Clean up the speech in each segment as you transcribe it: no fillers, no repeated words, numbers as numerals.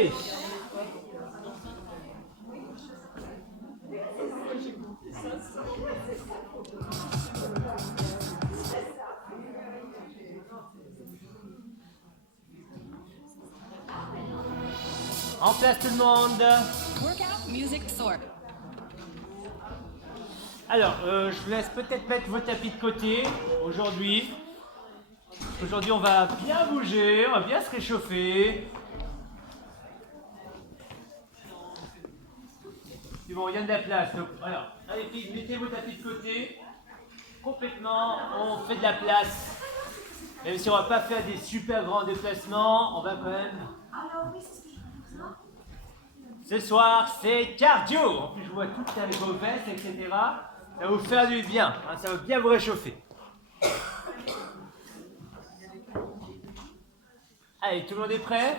Allez. En place tout le monde. Workout music soar. Alors, je vous laisse peut-être mettre vos tapis de côté aujourd'hui. Aujourd'hui, on va bien bouger, on va bien se réchauffer. C'est bon, il y a de la place. Donc, alors, allez, filles, mettez vos tapis de côté. Complètement, on fait de la place. Même si on va pas faire des super grands déplacements, on va quand même. Ce soir, c'est cardio. En plus, je vois tout avec vos vestes, etc. Ça va vous faire du bien, hein, ça va bien vous réchauffer. Allez, tout le monde est prêt?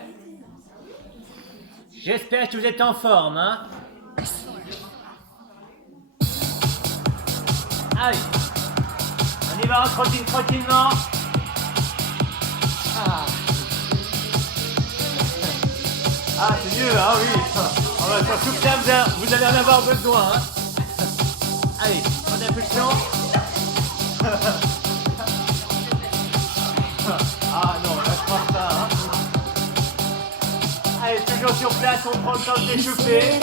J'espère que vous êtes en forme, hein? Allez, on y va, tranquillement. Ah, c'est mieux, ah oui. On va surtout que là, vous allez en avoir besoin, hein? Allez, prenez impulsion. Ah non, lâche pas ça, hein. Allez, toujours sur place, on prend le temps de s'échauffer.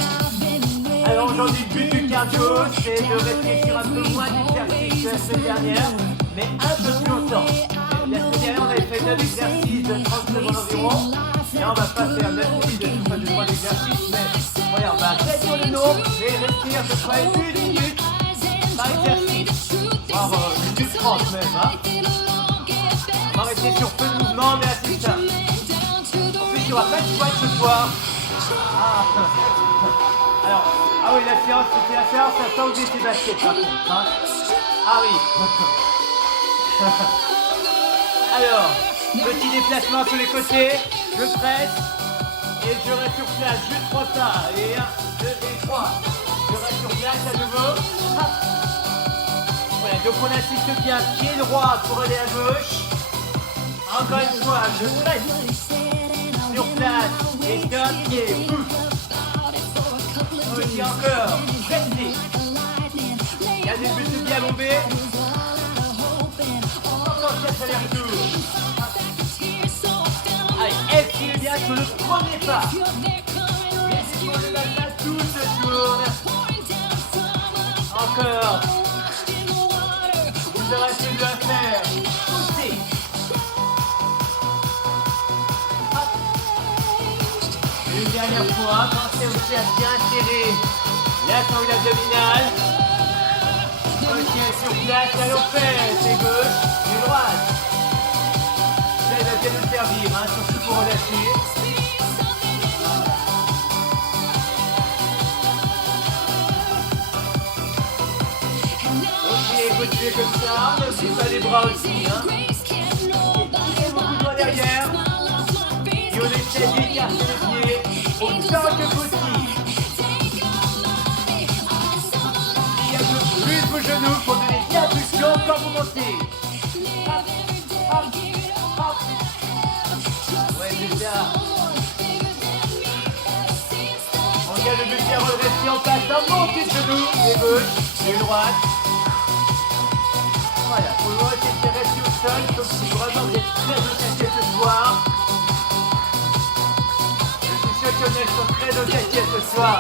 Alors aujourd'hui, le but du cardio, c'est de rester sur un peu moins d'exercices que la semaine dernière, mais un peu plus longtemps. La semaine dernière, on avait fait 9 exercices de 30 secondes environ. Là, on va pas faire 9 exercices de 3 exercices, mais voilà, on va réduire le nombre et rester à peu près 1 minute par exercice. Voire 1 minute 30 même, hein. On va rester sur peu de mouvements, mais assez simple. En plus, il n'y aura pas de squat ce soir. Alors, ah oui, la séance, c'était la séance à tanguer ses baskets par contre, hein. Ah oui. Alors, petit déplacement sur les côtés, je presse et je reste sur place, juste 3 ça. Et 1, 2 et 3. Je reste sur place à nouveau. Hop. Voilà, donc on assiste bien, pied droit pour aller à gauche. Encore une fois, je presse sur place et d'un pied. Ok, encore, restez. Gardez le but de bien bomber. Encore 4 allers-retours. Allez, esquivez bien sur le premier pas. Les épaules de la main, tout se tourne. Encore. Vous aurez celui à faire. Poussez. Hop. Une dernière fois, pensez aussi à bien serrer la sangle abdominale. Ok, sur place, allons faire. C'est gauche et droite. Là, il va bien nous servir, hein, surtout pour relâcher. Ok, continuez comme ça. N'oubliez pas les bras aussi, hein. Et beaucoup de doigts derrière. Et on essaie d'écarter les pieds autant que possible. Et un peu plus vos genoux pour donner de l'impulsion quand vous montez. Hop, hop, hop. Ouais, c'est ça. On garde le but bien redressé en passant, montez de genoux, et gauche, et droite. Voilà, pour le moment, essayez de rester au sol, comme si vraiment vous êtes très occupé ce soir. Je suis sûr que les sont très occupés ce soir.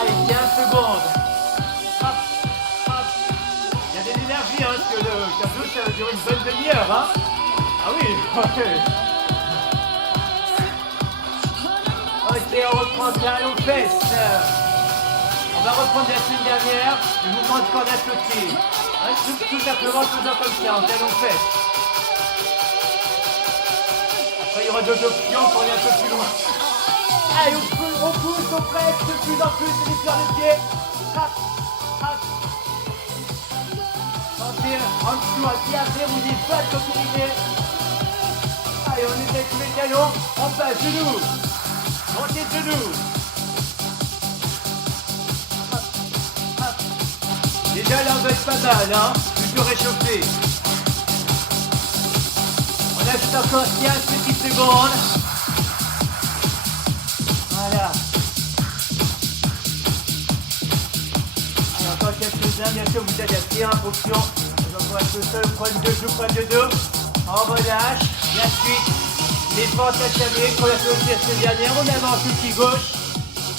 Allez, 15 secondes. Hop, hop. Il y a de l'énergie, hein, parce que le cardio, ça va durer une bonne demi-heure, hein. Ah oui, ok. Ok, on reprend bien nos fesses. On va reprendre la semaine dernière, le mouvement de corde à sauter. Hein, tout simplement faisant comme ça, en talons fesses. Après, il y aura d'autres options pour aller un peu plus loin. Allez, on pousse, on presse de plus en plus, c'est les fleurs de pied. Hop, hop. Pensez en dessous à bien verrouiller, pas de continuité. Allez, on essaie tous les talons, on passe genoux. Montez de genoux. Hop, hop. Déjà, là, on va être pas mal, hein. Plutôt réchauffé. On ajoute encore 15 petites secondes. Voilà. Alors, encore quelques-uns, bien sûr, vous adaptez en fonction. Donc, on va se seul, point de joue, point de dos. En relâche. La suite, les fentes alternées. Pour la cette dernière, on avance tout petit gauche.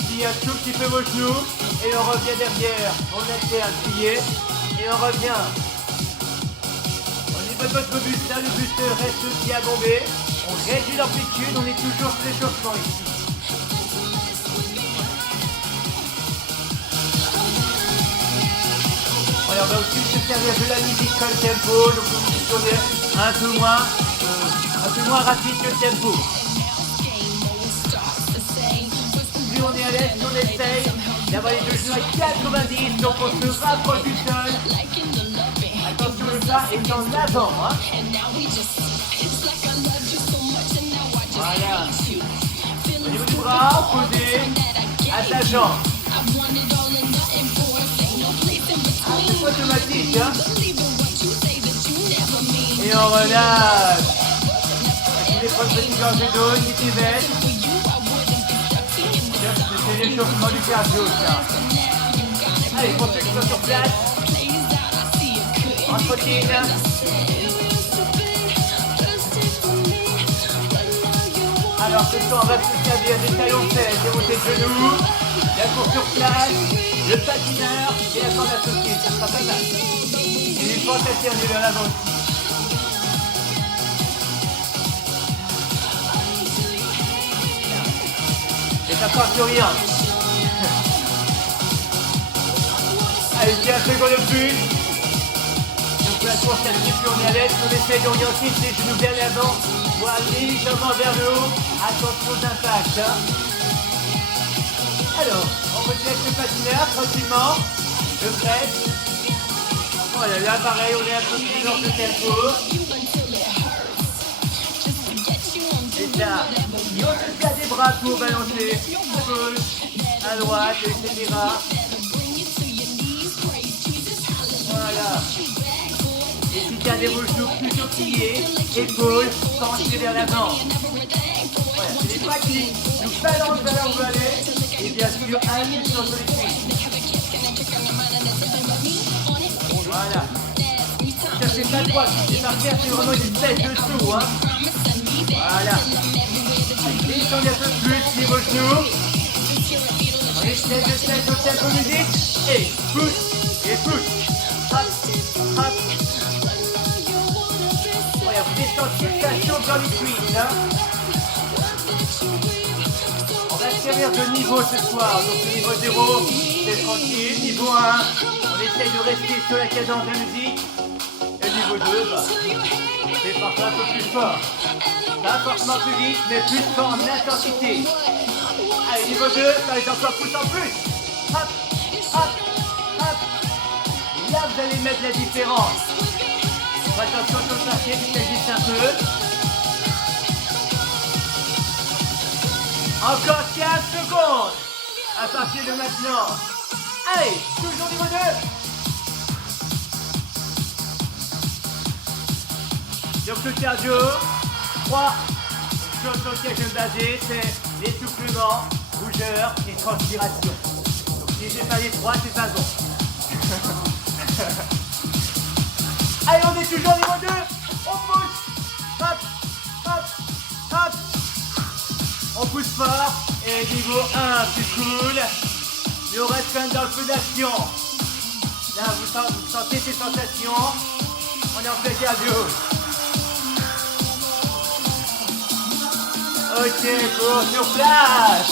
Plie un tout petit peu vos genoux. Et on revient derrière. On alterne, plié. Et on revient. Au niveau de votre buste, là, le buste reste bien bombé. On réduit l'amplitude, on est toujours sur l'échauffement ici. Alors, on va aussi se servir de la musique comme tempo, donc vous tournez un peu moins rapide que le tempo. Plus on est à l'aise, plus on essaye d'avoir les deux genoux à 90, donc on se rapproche du sol. Attention, le pas est en avant. Hein. Voilà. Au niveau du bras, posé à sa jambe. C'est automatique, hein. Et on relâche. Vous pouvez prendre une petite gorgée d'eau, une petite veste. C'est l'échauffement du cardio, ça. Allez, pour ceux qui sont sur place, entretien. Alors ce soir, on va se servir des talons faits, des montées de genoux, la course sur place, le patineur et la corde associée. Ça sera pas mal. Et une pente alternée vers l'avant aussi. Et ça part sur rien. Allez, tiens, un second de plus. Donc la course à pied, plus on est à l'aise, on essaye d'orienter les genoux vers l'avant. Voilà, légèrement vers le haut. Attention aux impacts. Hein. Alors, on retient le patineur tranquillement. Je presse. Voilà, là pareil, on est un peu plus dans ce tempo. C'est ça. Et on se tient des bras pour balancer. À gauche, à droite, etc. Voilà. Et si tu as des genoux plutôt pliés, épaules penchées vers l'avant. Voilà, c'est des pratiques. Nous balancons vers là où on veut aller. Et bien sûr, un mille sur les cuisses. Voilà. Ça c'est pas droit, c'est par terre, c'est vraiment une tête dessous. Hein. Voilà. Descendez un peu plus niveau genoux. On essaie de se au tempo musique. Et pousse, et pousse. Hop, hop. Voilà, vous descendez la chauffe dans les cuisses. Hein. On va se servir de niveau ce soir. Donc le niveau 0, c'est tranquille. Niveau 1, on essaye de rester sur la cadence de la musique. Et niveau 2, bah, c'est parfois un peu plus fort. Pas forcément plus vite, mais plus fort en intensité. Allez, niveau 2, ça va être encore pousse en plus. Hop, hop, hop. Là, vous allez mettre la différence. Attention sur le parquet, il s'agisse un peu. Encore 15 secondes. À partir de maintenant. Allez, toujours niveau 2. Donc le cardio. 3. Chose sur laquelle je vais me baser, c'est l'essoufflement, rougeur et transpiration. Donc si j'ai pas les 3, c'est pas bon. Allez, on est toujours niveau 2. On pousse. Hop, hop, hop. On pousse fort. Et niveau 1, c'est cool. Mais on reste quand même dans le feu d'action. Là, vous sentez ces sensations. On est en plein cardio. Ok, cours sur place.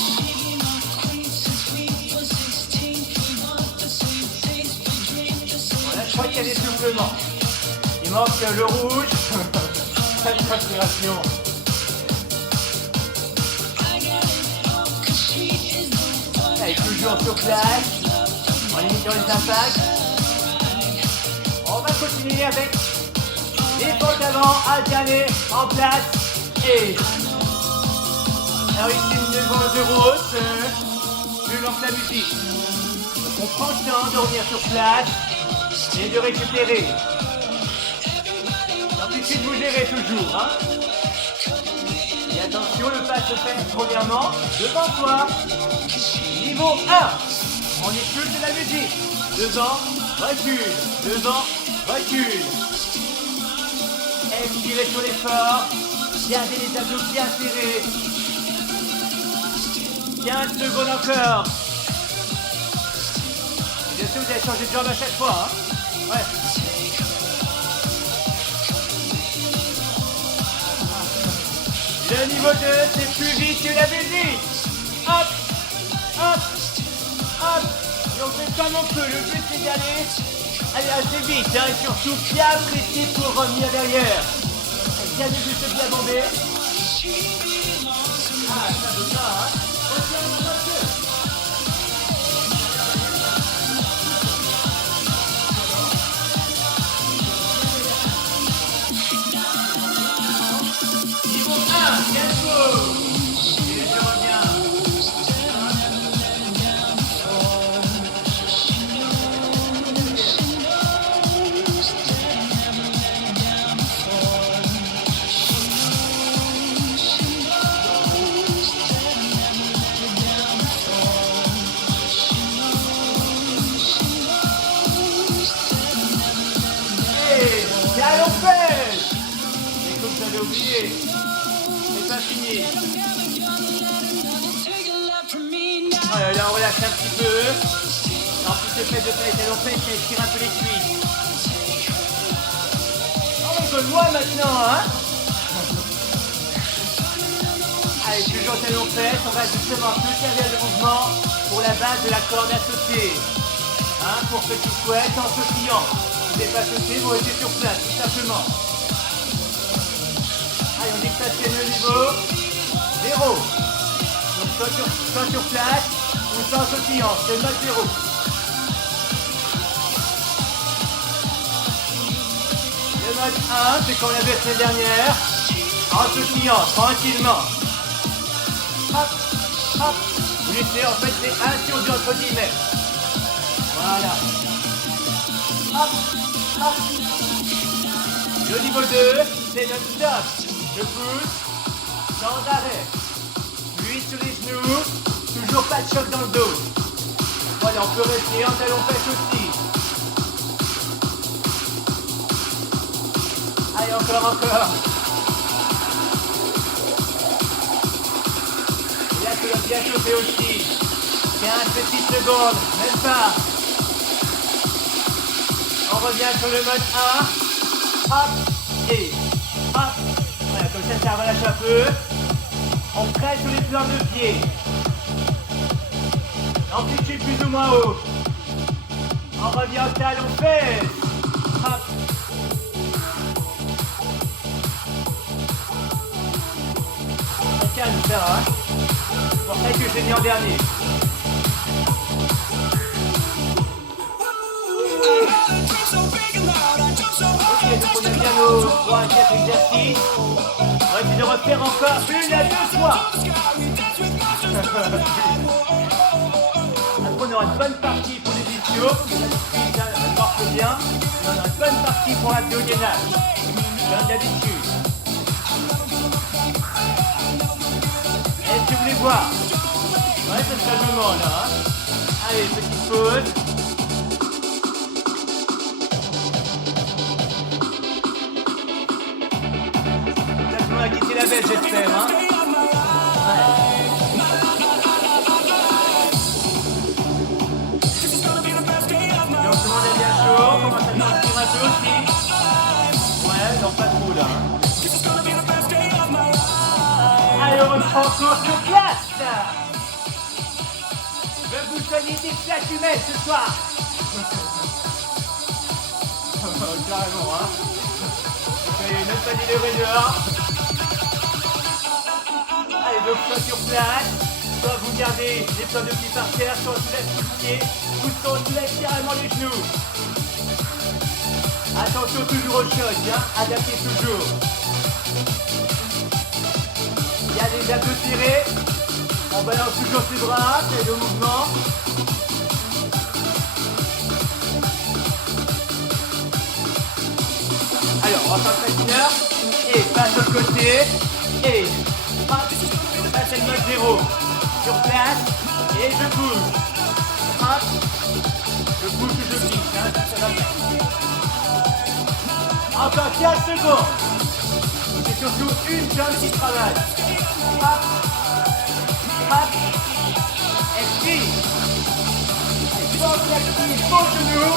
Voilà, je crois qu'il y a des suppléments. Il manque le rouge. Pas de transpiration. Allez, toujours sur place. En limitant les impacts. On va continuer avec les pentes avant, alternées, en place. Et... alors ici, niveau 0, je lance la musique. Donc on prend le temps de revenir sur place et de récupérer. L'amplitude, vous gérez toujours. Hein. Et attention, le pas se fait premièrement devant toi. Niveau 1, on écoute de la musique. Devant, recule. Devant, recule. Expirez sur l'effort. Gardez les abdos bien serrés. 15 secondes encore. Bien sûr, vous allez changer de jambe à chaque fois. Hein. Ouais. Le niveau 2, c'est plus vite que la musique. Hop, hop, hop. Et on fait comme on peut. Le but, c'est d'aller assez vite. Hein, et surtout, bien presser pour revenir derrière. Bien de se bien bomber. Ah, ça veut ça, hein. Niveau 1, let's go. Et je reviens. J'avais oublié, c'est pas fini. Voilà, là on relâche un petit peu. En plus le fait de faire les talons fesses, ça étire un peu les cuisses. On rigole moins maintenant, hein. Allez, toujours talons fesses, on va justement se servir de mouvement pour la base de la corde à sauter. Hein, pour ceux qui souhaitent en sautillant. Si vous n'avez pas sauté, vous restez sur place, tout simplement. Allez, on dit que ça c'est le niveau 0. Donc soit sur place ou soit en sautillant, c'est le mode 0. Le mode 1, c'est qu'on l'avait fait la semaine dernière, en sautillant, tranquillement. Hop, hop. Vous laissez, en fait, c'est 1 sur 2 entre guillemets. Voilà. Hop, hop. Le niveau 2, c'est le stop. Je pousse, sans arrêt. Lui sur les genoux, toujours pas de choc dans le dos. Voilà, on peut rester en talon fesses aussi. Allez, encore. Et là, tu vas bien chauffer aussi. 15 petites secondes, même pas. On revient sur le mode 1. Hop, et hop. Voilà, comme ça relâche un peu. On presse sur les flancs de pied. Amplitude plus ou moins haut. On revient au talon fesses. Hop. Ça calme ça, hein. C'est pour ça que je l'ai mis en dernier. Ok, donc on a bien nos 3 à 4 exercices. On va essayer de refaire encore 1 à 2 fois. Après on aura une bonne partie pour les ischios, ça marche bien. Et on aura une bonne partie pour l'abdominage, comme d'habitude. Est-ce que vous voulez voir? Ouais, ça sera le moment là. Allez, petite pause. On a quitté la baisse, j'espère, hein. Ouais. Donc tout le monde est bien chaud, on commence à sentir un peu aussi. Ouais, non pas trop là. Allez, on reprend encore sur place. Je veux que vous soyez des plaques humaines ce soir. Carrément, hein. Ok, même pas déliré dehors. Allez, donc soit sur place, soit vous gardez les plans de pied par terre, soit on soulève tout le pied, ou soit on soulève carrément les genoux. Attention toujours au choc, hein, adaptez toujours. Il y a des abdos tirés, on balance toujours ses bras, c'est le mouvement. Alors, on s'en fait une heure, et passe de l'autre côté, et hop, c'est le mode 0. Sur place, et je bouge. Hop, je bouge ou je glisse, hein, ça va bien. Encore 15 secondes. C'est surtout une jambe qui travaille. Hop, hop, et puis, force active, bon genou.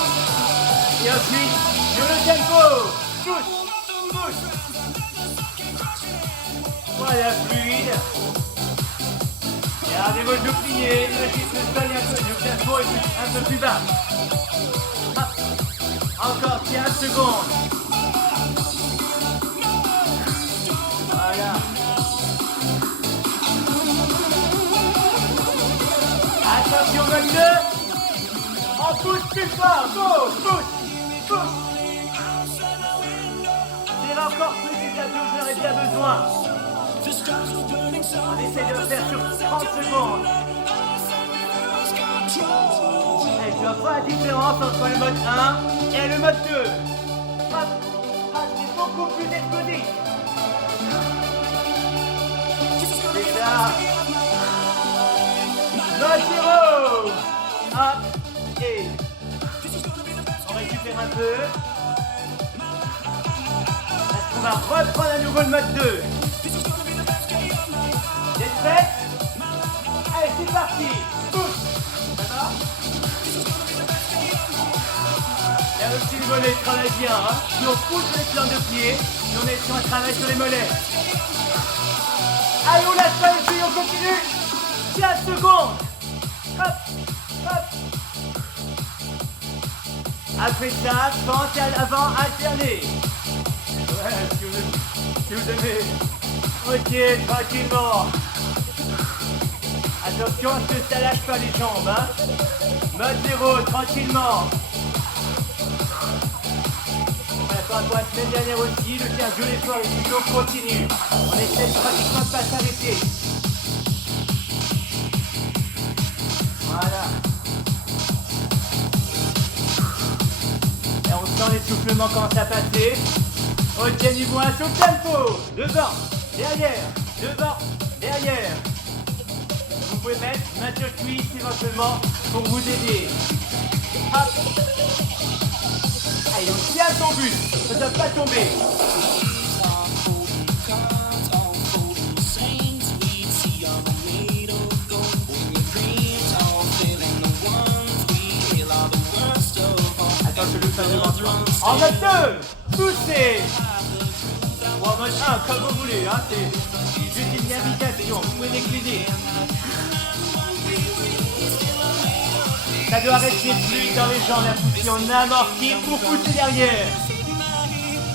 Et ensuite, sur le tempo. Pousse, pousse. Voilà, fluide. Gardez vos genoux pliés, le rythme sol et le tempo est un peu plus bas. Hop. Encore 15 secondes. Voilà. Attention, mode 2. On pousse plus fort. Pousse, pousse, pousse. Tire encore plus si vous en avez bien besoin. On essaie de le faire sur 30 secondes. Et je vois pas la différence entre le mode 1 et le mode 2. Hop, hop, c'est beaucoup plus explosif. C'est ça. Mode 0. Hop, et on récupère un peu. On va reprendre à nouveau le mode 2. Vous êtes prêts? Allez, c'est parti. Pousse. D'accord? Là aussi, le mollet travaille bien. Hein? Si on pousse les plans de pied, si on est sur un travail sur les mollets. Allez, on lâche pas les pieds, on continue. 15 secondes. Hop, hop. Après ça, pensez à l'avant, alternez. Ouais, si vous aimez. Ok, tranquillement. Attention à ce que ça lâche pas les jambes, hein. Mode 0, tranquillement. Voilà, par rapport à la semaine dernière aussi, le cardio, l'effort et l'effort continue. On essaie pratiquement de ne pas s'arrêter. Voilà. Et on sent l'essoufflement commence à passer. Ok, niveau 1 sur le tempo. Devant, derrière, devant, derrière. Vous pouvez mettre main sur cuisse éventuellement pour vous aider. Hop. Allez, on tient son but. Ça ne doit pas tomber. Attends, je le fais devant toi. En mode 2, poussez. Ou en mode 1, comme vous voulez, hein, c'est juste une invitation, vous pouvez décliner. Ça doit rester fluide dans les jambes, la poussée, on amortit pour pousser derrière.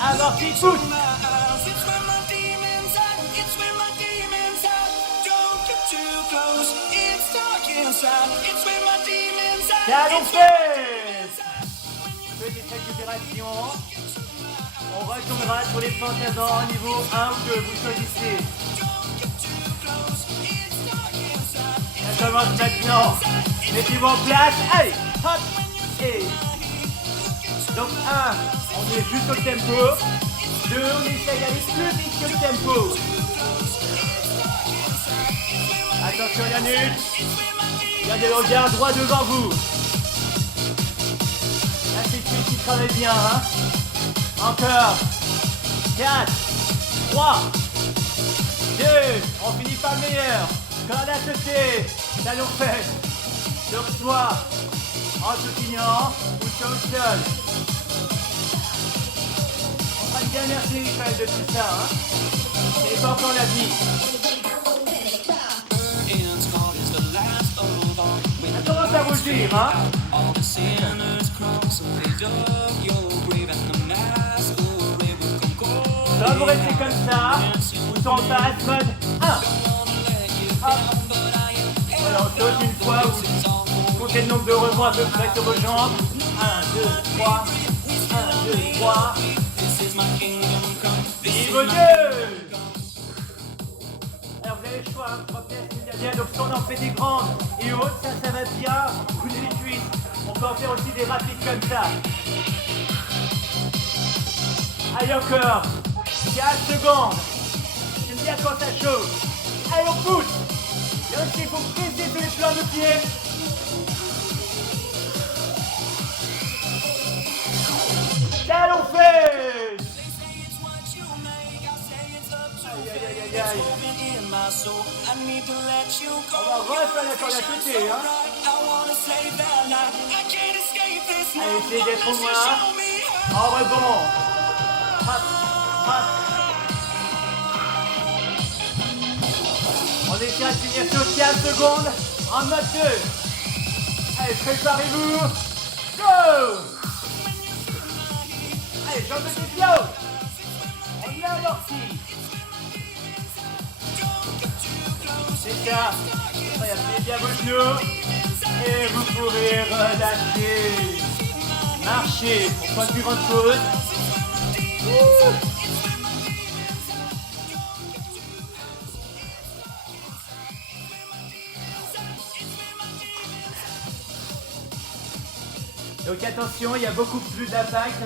Amorti, pousse. Ça nous fait. Petite récupération. On retournera sur les pentes avant, niveau 1 ou 2, vous choisissez. Ça commence maintenant. Mettez-vous en place. Allez, hop, et. Donc 1, on est juste au tempo. 2, on essaye d'aller plus vite que le tempo. Attention la nuque. Gardez le regard droit devant vous. Là c'est celui qui travaille bien, hein. Encore 4, 3, 2, on finit par le meilleur. Corde à sauter, talon fait. Sur soi, en soutenant ou sur le sol. On fera une dernière série quand même de tout ça, hein. C'est pas encore la vie. Ça commence à rougir, hein. Soit vous restez comme ça, ou on passe mode 1. Hop. Voilà, on saute une fois, vous comptez le nombre de rebonds à peu près sur vos jambes. 1, 2, 3, 1, 2, 3. Niveau 2. Alors vous avez le choix, hein, 3 pièces italiennes, donc si on en fait des grandes et hautes, ça va bien, vous les cuisses. On peut en faire aussi des rapides comme ça. Allez encore, 4 secondes. J'aime bien quand ça chauffe. Allez, on pousse. Donc il faut presser sur les plans de pied. Talon fesse. Aïe aïe aïe aïe aïe. On va refaire la corde à côté, hein. Allez, essayez d'être au moins. En rebond. Hop, hop. On essaie de finir sur 15 secondes en mode 2. Allez, préparez-vous. Go! Allez, jambes de déplio. On y a amorti. C'est ça. Appuyez bien vos genoux. Et vous pourrez relâcher. Marcher pour pas plus grande chose. Ouh. Donc attention, il y a beaucoup plus d'impact,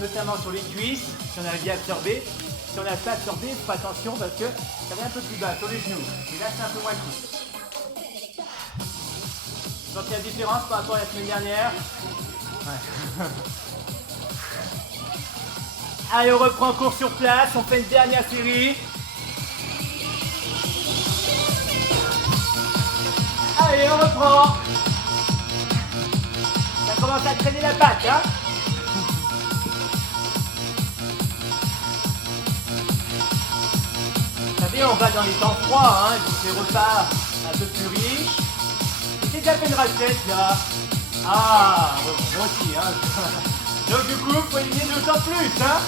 notamment sur les cuisses, si on arrive bien à absorber. Si on n'a pas absorbé, faites attention parce que ça va un peu plus bas sur les genoux. Et là, c'est un peu moins cool. Donc il y a la différence par rapport à la semaine dernière. Ouais. Allez, on reprend cours sur place, on fait une dernière série. Allez, on reprend. Ça commence à traîner la patte, hein. Vous savez, on va dans les temps froids, hein, donc les repas un peu plus riches. C'est déjà fait une raclette, là. Ah, moi aussi, hein. Donc du coup, il faut éliminer d'autant plus, hein.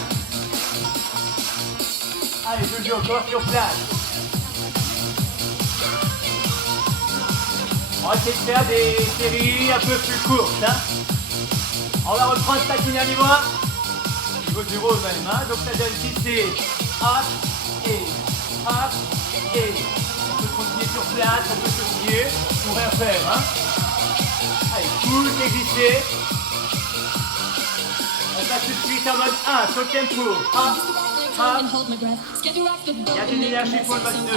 Allez, toujours encore sur place. On va essayer de faire des séries un peu plus courtes, hein. On va reprendre patiner à niveau 1. Niveau 0 même, hein. Donc ça donne 6 et hop, et hop, et. On peut continuer sur place, on peut se plier, pour rien faire, hein. Allez, pousse et glisser. On passe tout de suite en mode 1, sur le tempo. Hop, hop. Il y a de l'énergie pour le mode 2.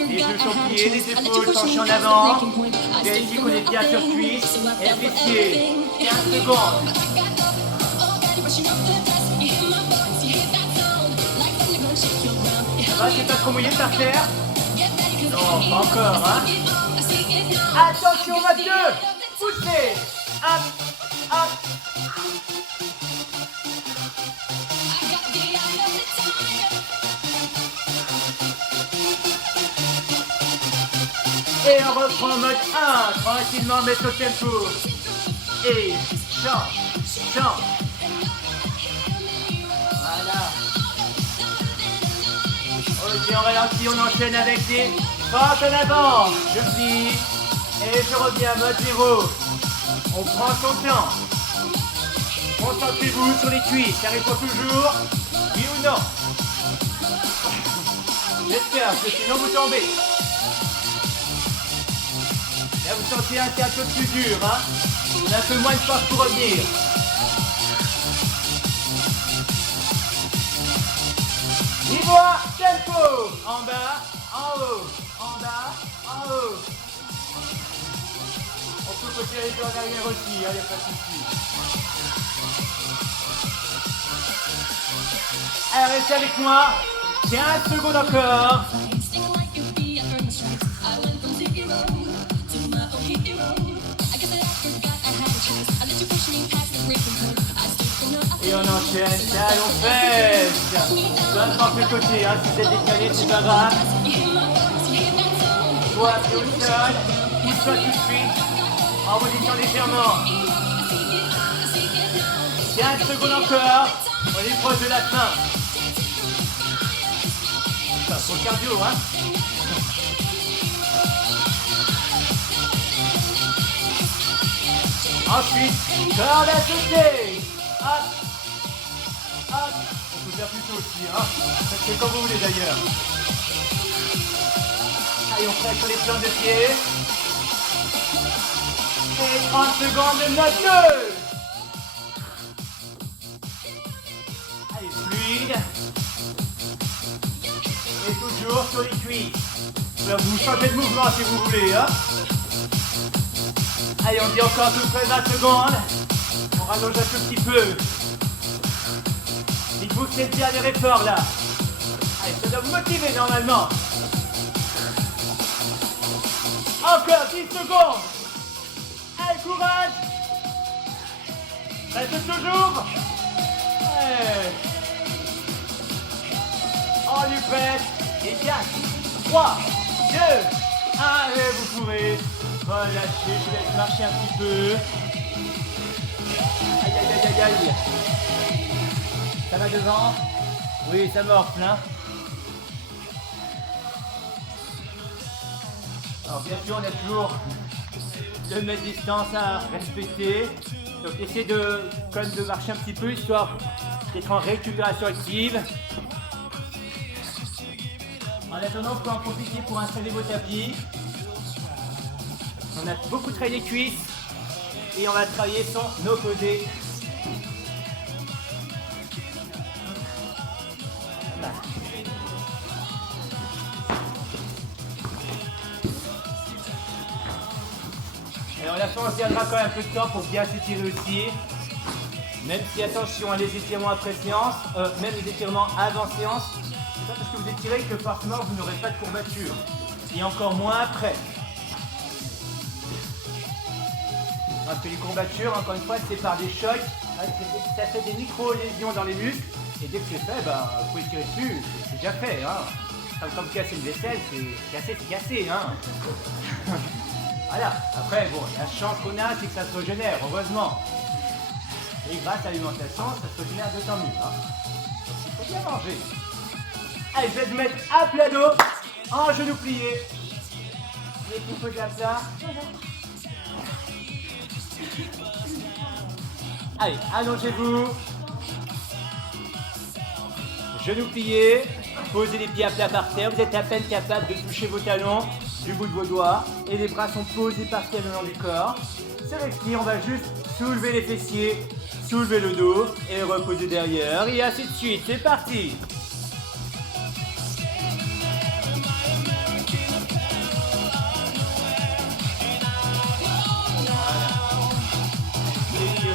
Les deux sont pliés, les épaules penchées en avant. Vérifiez qu'on est bien sur cuisse et fessiers. 15 secondes. Ça va, c'est pas trop mouillé par terre? Non, pas encore, hein. Attention, mode 2. Poussez. Hop, hop. Et on reprend mode 1, tranquillement mettre au tempo. Et change, change. Voilà. Ok, on ralentit, on enchaîne avec des forces en avant. Je plie et je reviens mode 0. On prend son temps. Concentrez-vous sur les cuisses, car il faut toujours, oui ou non. J'espère que sinon vous tombez. Là vous sentez un peu plus dur, hein. On a un peu moins de force pour revenir. Niveau 1, tempo. En bas, en haut, en bas, en haut. On peut retirer sur l'arrière aussi, il n'y a pas de souci. Allez, restez avec moi. 15 secondes encore. Et on enchaîne, talon fesse. Peu importe le côté, hein, si vous êtes décalé, c'est pas grave. Soit sur le sol, ou soit tout de suite, en rotation légèrement. 15 secondes encore, on est proche de la fin. Ça, faut le cardio, hein. Ensuite, corde à sauter. Hop, hop. On peut faire plus tôt aussi, hein. C'est comme vous voulez d'ailleurs. Allez, on presse sur les plans de pied. Et 30 secondes de mode 2. Allez, fluide. est toujours sur les cuisses. Vous changez de mouvement si vous voulez. Hein. Allez, on dit encore à peu près 20 secondes. On rallonge un tout petit peu. Dites-vous que c'est le dernier effort là. Allez, ça doit vous motiver normalement. Encore 10 secondes. Allez, courage. Reste toujours. Ouais. On lui prête. Et 4, 3, 2, 1. Allez, vous pouvez relâcher. Je vous laisse marcher un petit peu. Aïe, aïe, aïe, aïe, aïe. Ça va devant? Oui, ça morfle, hein. Alors, bien sûr, on a toujours 2 mètres de distance à respecter. Donc, essayez quand même de marcher un petit peu, histoire d'être en récupération active. En attendant, vous pouvez en profiter pour installer vos tapis. On a beaucoup travaillé les cuisses et on va travailler son opposé. Voilà. Et à la fin, on se tiendra quand même un peu de temps pour bien s'étirer aussi. Même si, attention, les étirements après séance, même les étirements avant séance, c'est pas parce que vous étirez que forcément vous n'aurez pas de courbature. Et encore moins après. Parce que les courbatures, encore une fois, c'est par des chocs. Ça fait des micro-lésions dans les muscles. Et dès que c'est fait, vous pouvez tirer dessus, c'est déjà fait. Hein. Comme casser une vaisselle, c'est cassé. Hein. Voilà. Après, bon, la chance qu'on a, c'est que ça se régénère, heureusement. Et grâce à l'alimentation, ça se régénère d'autant mieux. Hein. Donc il faut bien manger. Allez, je vais te mettre à plat dos, en genou plié. Les petits peu comme ça. Allez, allongez-vous. Genoux pliés. Posez les pieds à plat par terre. Vous êtes à peine capable de toucher vos talons du bout de vos doigts. Et les bras sont posés par terre le long du corps. Sur respire, on va juste soulever les fessiers, soulever le dos et reposer derrière. Et ainsi de suite. C'est parti.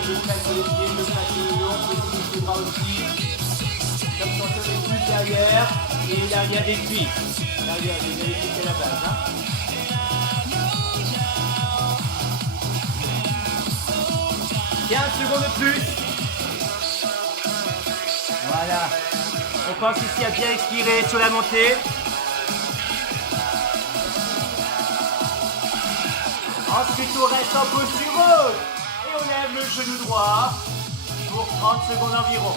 Je claque les pieds, je claque le long, je touche les bras aussi. Comme quand on est plus derrière et l'arrière des cuisses. L'arrière des cuisses, c'est la base. Hein. Secondes de plus. Voilà. On pense ici à bien expirer sur la montée. Ensuite, on reste en posture haute. Et on lève le genou droit pour 30 secondes environ.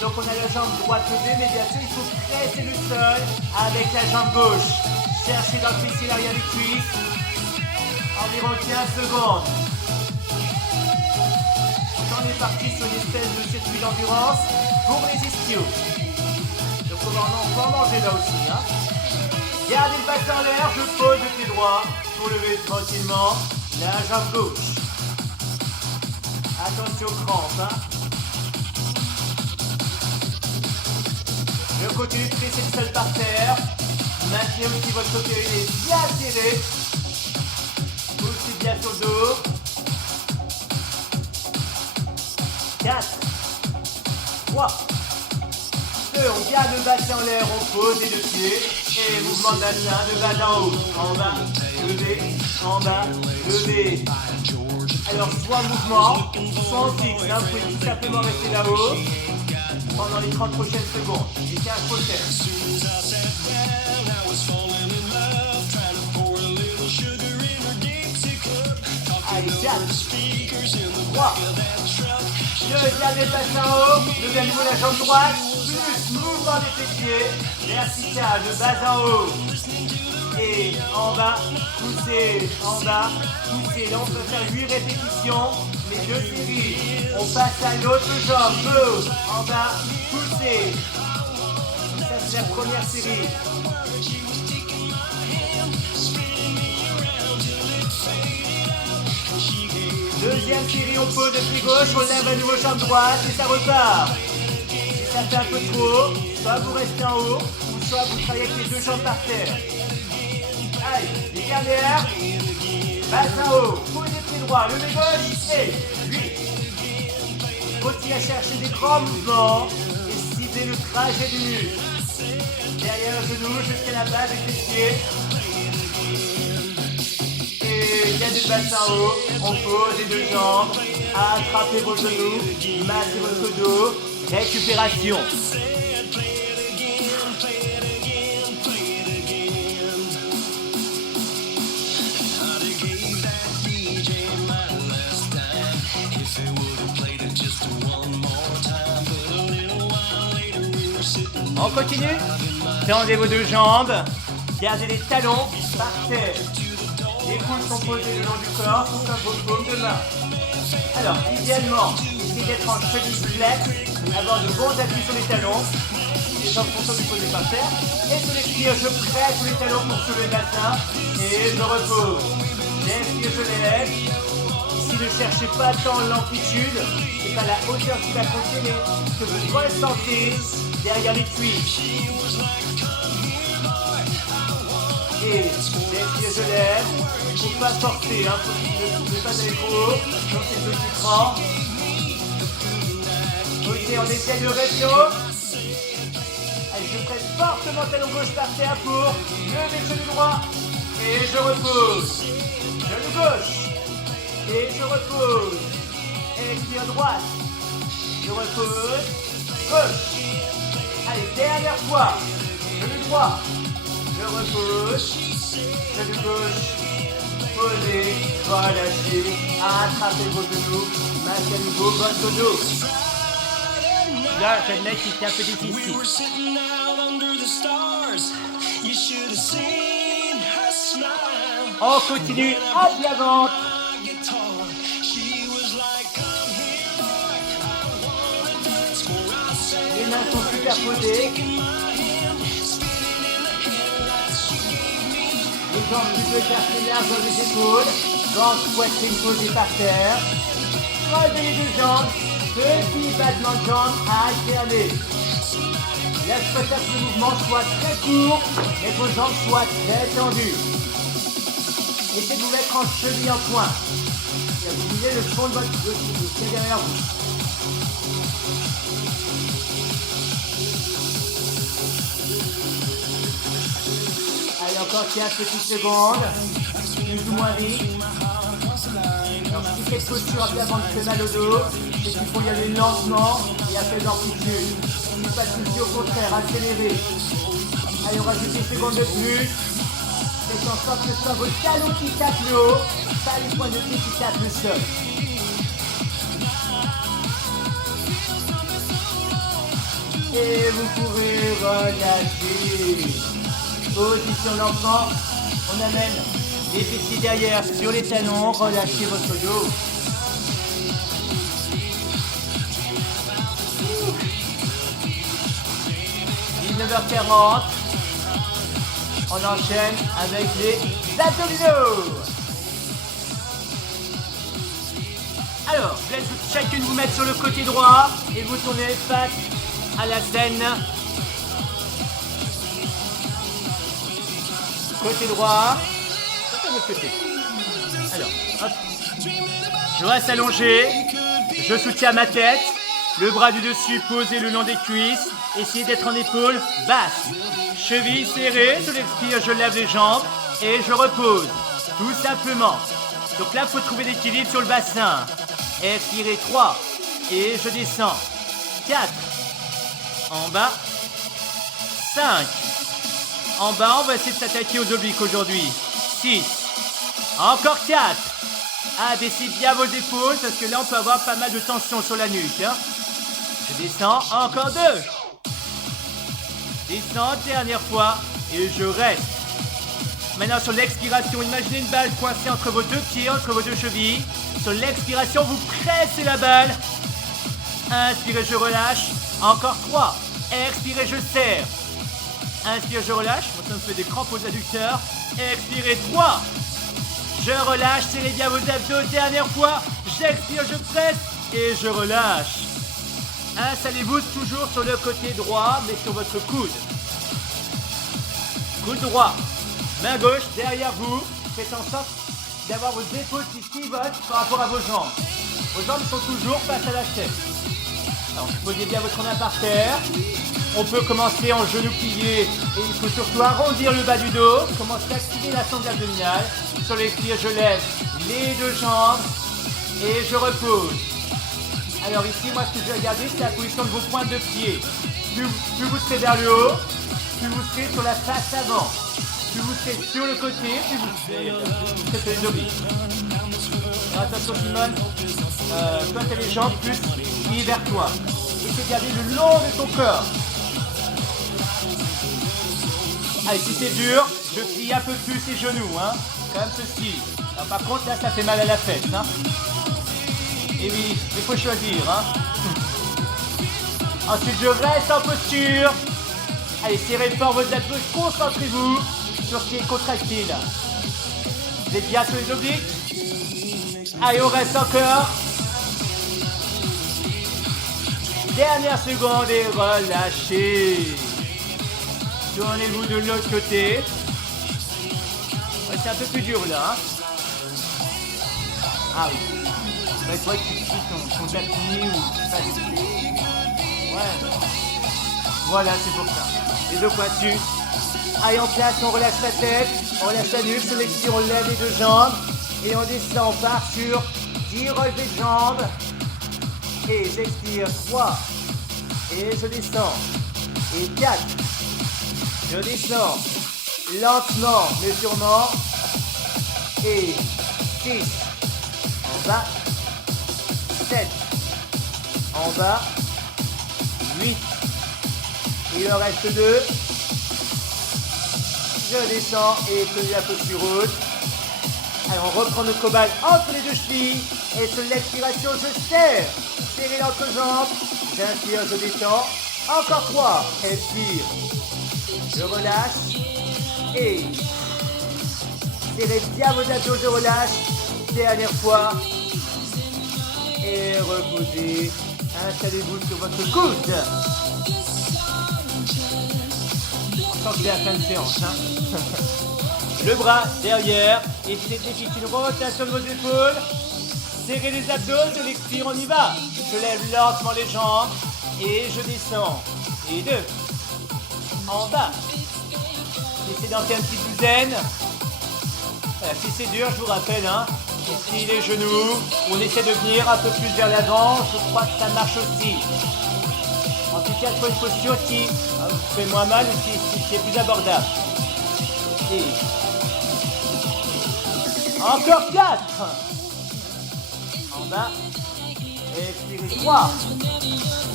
Donc on a la jambe droite levée, mais bien sûr il faut presser le sol avec la jambe gauche. Cherchez dans le fessier l'arrière des cuisses. Environ 15 secondes. On est parti sur une espèce de circuit d'endurance pour les ischios. Donc on va en manger là aussi. Hein. Gardez le bassin en l'air, je pose le pied droit pour lever tranquillement la jambe gauche. Attention aux crampes. Hein. Je continue de presser le sol par terre. Maintenez aussi votre côté bien serré. Poussez bien sur le dos. 4, 3, 2, on garde le bassin en l'air, on pose les deux pieds et mouvement de bassin de bas en haut, en bas, levé, en bas, levé. Alors soit mouvement, soit en fixe, hein, vous pouvez tout simplement rester là-haut pendant les 30 prochaines secondes, les 15 prochaines. Allez, 4, 3, gardez le bassin en haut, levez à nouveau la jambe droite, plus mouvement des fessiers, vertical, de bas en haut, et en bas, poussez, en bas, poussez. Là on peut faire 8 répétitions, les 2 séries. On passe à l'autre jambe, gauche, en bas, poussez. Ça c'est la première série. Deuxième série, on pose le pied gauche, on lève à nouveau jambe droite et ça repart. Si ça fait un peu trop, soit vous restez en haut, soit vous travaillez avec les deux jambes par terre. Allez, les dernières. Bassin haut, posez pied droit, levez gauche et 8. Continuez à chercher des grands mouvements et ciblez le trajet du muscle. Derrière le genou jusqu'à la base avec les pieds. Et il y a du bassin haut, on pose les deux jambes, attrapez vos genoux, massez votre dos, récupération. On continue. Tendez vos deux jambes. Gardez les talons par terre. Les coudes sont posés le long du corps, tout comme vos paumes de main. Alors, idéalement, essayez d'être en cheville flex, avoir de bons appuis sur les talons. Les jambes sont posées par terre. Et sur l'expire, je presse les talons pour soulever le bassin. Et je repose. J'inspire, je lève. Ici, ne cherchez pas tant l'amplitude. C'est pas la hauteur qui va compter, mais ce que vous ressentez derrière les cuisses. Et j'inspire, je lève. Il ne faut pas forcer, hein. Ne faut pas aller trop haut. Donc c'est le plus grand. Ok, on essaie de rester haut. Allez, je presse fortement talon gauche par terre pour lever le genou droit. Et je repose. Genou gauche. Et je repose. Expire droite. Je repose. Gauche. Allez, dernière fois. Genou droit. Je repose. Genou gauche. Posez. Relâchez. Attrapez vos genoux. Massez à nouveau votre dos. Là, je vais le mettre qui est un peu difficile. On continue à plat ventre. Les mains sont superposées. Les jambes un petit peu écartées large dans les épaules. Ventre, poitrine posée par terre. Relevez les deux jambes. Petit battement de jambes à alterner. Là, je préfère que le mouvement soit très court et que vos jambes soient très tendues. Essayez de vous mettre en cheville en point. Là, vous visez le fond de votre pied derrière vous. Allez, encore 15 petites secondes. Plus ou moins vite. Alors, si cette posture à plat ventre fait mal au dos, c'est qu'il faut y aller lentement et à faible amplitude. Si pas de souci, au contraire, accélérez. Allez, on rajoute une seconde de plus. Faites en sorte que ce soit vos talons qui tapent le haut, pas les points de pied qui tapent le sol. Et vous pourrez relâcher. Position d'enfant, on amène les fessiers derrière sur les talons, relâchez votre dos. « 19h40, on enchaîne avec les abdominaux. Alors, je laisse chacune vous mettre sur le côté droit et vous tournez face à la scène. Côté droit. Côté. Alors, hop. Je reste allongé. Je soutiens ma tête. Le bras du dessus posé le long des cuisses. Essayez d'être en épaule basse. Cheville serrée. Sur l'expire, je lève les jambes. Et je repose. Tout simplement. Donc là, il faut trouver l'équilibre sur le bassin. Expirez 3. Et je descends. 4. En bas. 5. En bas, on va essayer de s'attaquer aux obliques aujourd'hui. 6. Encore 4. Abaissez bien vos épaules parce que là, on peut avoir pas mal de tension sur la nuque. Hein. Je descends. Encore 2. Descends, dernière fois. Et je reste. Maintenant, sur l'expiration, imaginez une balle coincée entre vos deux pieds, entre vos deux chevilles. Sur l'expiration, vous pressez la balle. Inspirez, je relâche. Encore 3. Expirez, je serre. Inspire, je relâche. Moi, ça me fait des crampes aux adducteurs. Expirez 3. Je relâche, serrez bien vos abdos. Dernière fois. J'expire, je presse et je relâche. Installez-vous toujours sur le côté droit, mais sur votre coude. Coude droit, main gauche derrière vous. Faites en sorte d'avoir vos épaules qui pivotent par rapport à vos jambes. Vos jambes sont toujours face à la chaise. Alors, posez bien votre main par terre. On peut commencer en genou plié et il faut surtout arrondir le bas du dos. Commencez à activer la sangle abdominale. Sur l'expire, je lève les deux jambes et je repose. Alors ici, moi, ce que je vais regarder, c'est la position de vos pointes de pied. Plus vous serez vers le haut, plus vous serez sur la face avant. Plus vous serez sur le côté, plus vous serez sur les obliques. Alors attention Simone, toi tu as les jambes plus pliées vers toi. Essaye de garder le long de ton corps. Allez, si c'est dur, je plie un peu plus les genoux, hein, comme ceci. Alors, par contre, là, ça fait mal à la fesse, hein. Et oui, il faut choisir, hein. Ensuite, je reste en posture. Allez, serrez fort vos abdos, concentrez-vous sur ce qui est contracté, là. Vous êtes bien sur les obliques. Allez, on reste encore. Dernière seconde et relâchez. Tournez-vous de l'autre côté. Ouais, c'est un peu plus dur là. Hein. Ah oui. Ouais, c'est vrai que tu plies ton tapis ou tu fasses. Ouais. Voilà, c'est pour ça. Les deux pointus. Allez, en place, on relâche la tête. On relâche la nuque. Sur l'expire, on lève les deux jambes. Et on descend, on part sur 10 relevés de jambes. Et j'expire 3. Et je descends. Et 4. Je descends lentement mais sûrement. Et 6. En bas. 7. En bas. 8. Il en reste 2. Je descends et tenez la posture haute. Alors on reprend notre cobalt entre les deux chevilles. Et sur l'expiration, je serre. Serrez l'entrejambe. J'inspire, je descends. Encore 3. Expire. Je relâche et serrez bien vos abdos, je relâche. Dernière fois. Et reposez. Installez-vous sur votre coude. On sent que c'est la fin de séance. Hein. Le bras derrière. Essayez d'efficer une rotation de vos épaules. Serrez les abdos, je l'expire, on y va. Je lève lentement les jambes et je descends. Et 2. En bas. Essayez d'en faire une petite douzaine. Voilà, si c'est dur, je vous rappelle, hein, ici les genoux, on essaie de venir un peu plus vers l'avant, je crois que ça marche aussi. En tout cas, il faut une posture qui vous fait moins mal et qui est plus abordable. Et encore 4. En bas. Et expirez 3.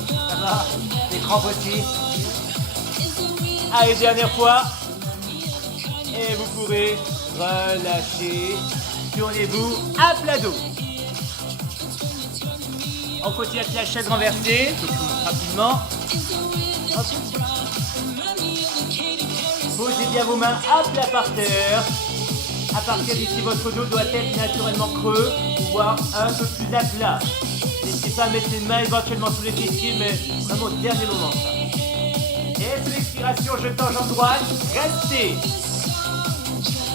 Ça va, l'écran aussi. Allez, dernière fois. Et vous pourrez relâcher. Tournez-vous à plat dos. On continue avec la chaise renversée. Rapidement. Posez bien vos mains à plat par terre. À partir d'ici, votre dos doit être naturellement creux, voire un peu plus à plat. N'hésitez pas à mettre les mains éventuellement sous les fessiers, mais vraiment au dernier moment. Ça. Et sur l'expiration, je tends jambe droite. Restez.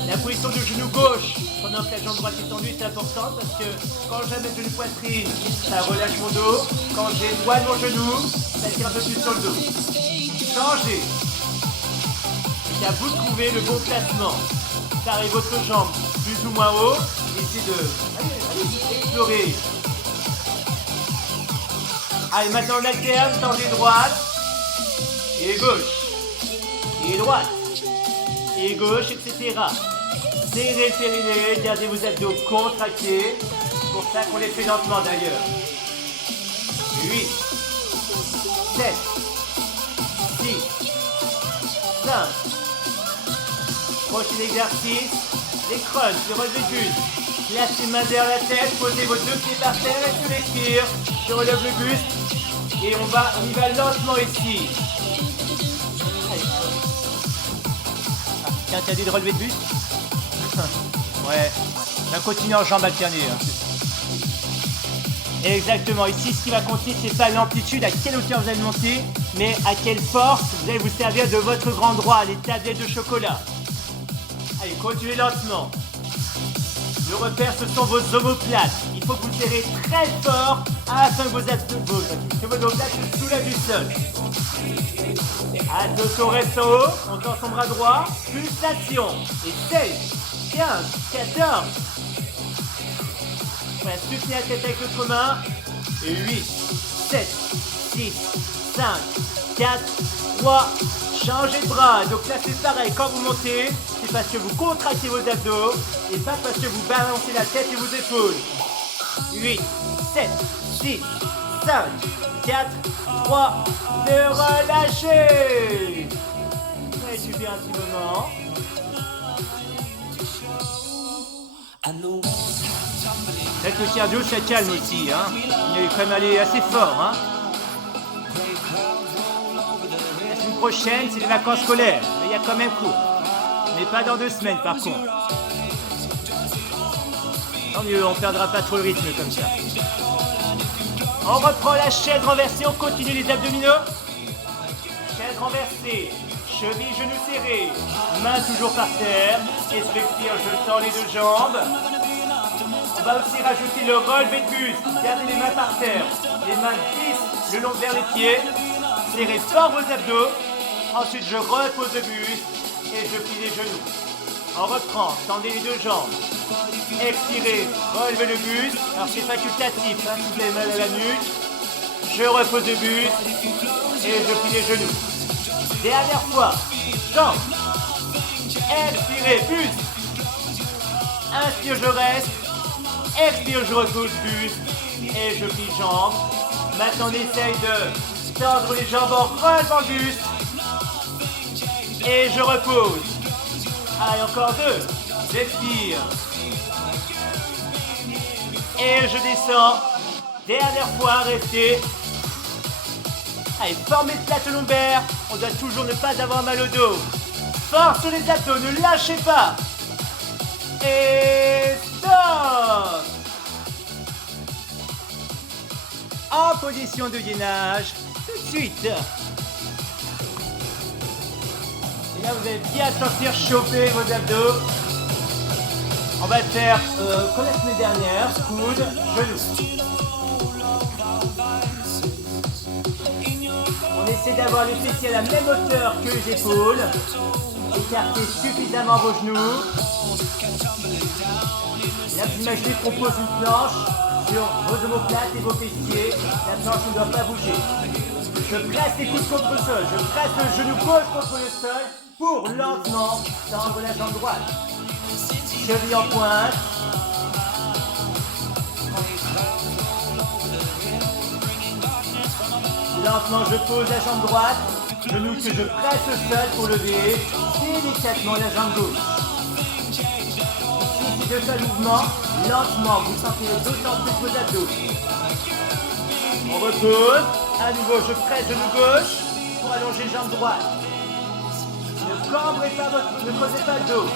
La position du genou gauche, pendant que la jambe droite est tendue, c'est important parce que quand j'amène le genou poitrine, ça relâche mon dos. Quand j'éloigne mon genou, ça tire un peu plus sur le dos. Changez. C'est à vous de trouver le bon placement. Carrez votre jambe plus ou moins haut. Essayez de allez, explorer. Allez, maintenant on alterne, tendez droite et gauche et droite et gauche, etc. Serrez le périnée, gardez vos abdos contractés. C'est pour ça qu'on les fait lentement d'ailleurs. 8, 7, 6, 5. Prochain exercice, les crunchs, le relevé de buste. Placez les mains derrière la tête, posez vos deux pieds par terre et sur l'expire. Je relève le buste et on y va lentement ici. Allez. Tiens, t'as dit de relever de buste? Ouais, on continue en jambes alternées. Hein. Exactement, ici ce qui va compter, c'est pas l'amplitude, à quelle hauteur vous allez monter, mais à quelle force vous allez vous servir de votre grand droit, les tablettes de chocolat. Allez, continuez lentement. Le repère, ce sont vos omoplates. Il faut que vous serrez très fort afin que vos omoplates se soulèvent du sol. Attention, reste en haut, on tend son bras droit, pulsation. Et 16, 15, 14. Voilà, soutenez la tête avec l'autre main. Et 8, 7, 6, 5, 4, 3. Changez de bras. Donc là, c'est pareil. Quand vous montez, c'est parce que vous contractez vos abdos et pas parce que vous balancez la tête et vos épaules. 8, 7, 6, 5, 4, 3, 2, relâchez. Récupérez un petit moment. Peut-être que le cardio, ça calme aussi. Hein. Il est quand même allé assez fort. Hein. La semaine prochaine, c'est les vacances scolaires. Mais il y a quand même cours. Mais pas dans 2 semaines, par contre. Tant mieux, on ne perdra pas trop le rythme comme ça. On reprend la chaise renversée, on continue les abdominaux. Chaise renversée, cheville, genoux serrés, mains toujours par terre. Et se flexire, je tends les 2 jambes. On va aussi rajouter le relevé de buste. Gardez les mains par terre. Les mains glissent le long vers les pieds. Serrez fort vos abdos. Ensuite, je repose le buste et je plie les genoux. On reprend, tendez les 2 jambes. Expirez, relevez le buste. Alors c'est facultatif, hein, si vous avez mal à la nuque. Je repose le buste et je plie les genoux. Dernière fois, jambes. Expirez, buste. Inspire, je reste. Expire, je repose buste et je plie jambes. Maintenant, on essaye de tendre les jambes en relevant le buste. Et je repose. Allez, encore 2. J'expire. Et je descends. Dernière fois, restez. Allez, formez le plateau lombaire. On doit toujours ne pas avoir mal au dos. Force sur les abdos, ne lâchez pas. Et stop. En position de gainage, tout de suite. Et là, vous allez bien sentir chauffer vos abdos. On va le faire comme la semaine dernière, coude, genoux. On essaie d'avoir les fessiers à la même hauteur que les épaules. Écartez suffisamment vos genoux. Et là, vous imaginez qu'on pose une planche sur vos omoplates et vos fessiers. La planche ne doit pas bouger. Je presse les coudes contre le sol. Je presse le genou gauche contre le sol pour lentement tendre la jambe droite. Cheville en pointe. Lentement, je pose la jambe droite. Genou que je presse au sol pour lever délicatement la jambe gauche. Ici, c'est 2 seuls mouvements. Lentement, vous sentirez d'autant plus vos abdos. On repose. À nouveau, je presse genou gauche pour allonger jambe droite. Ne cambrez pas ne creusez pas le dos.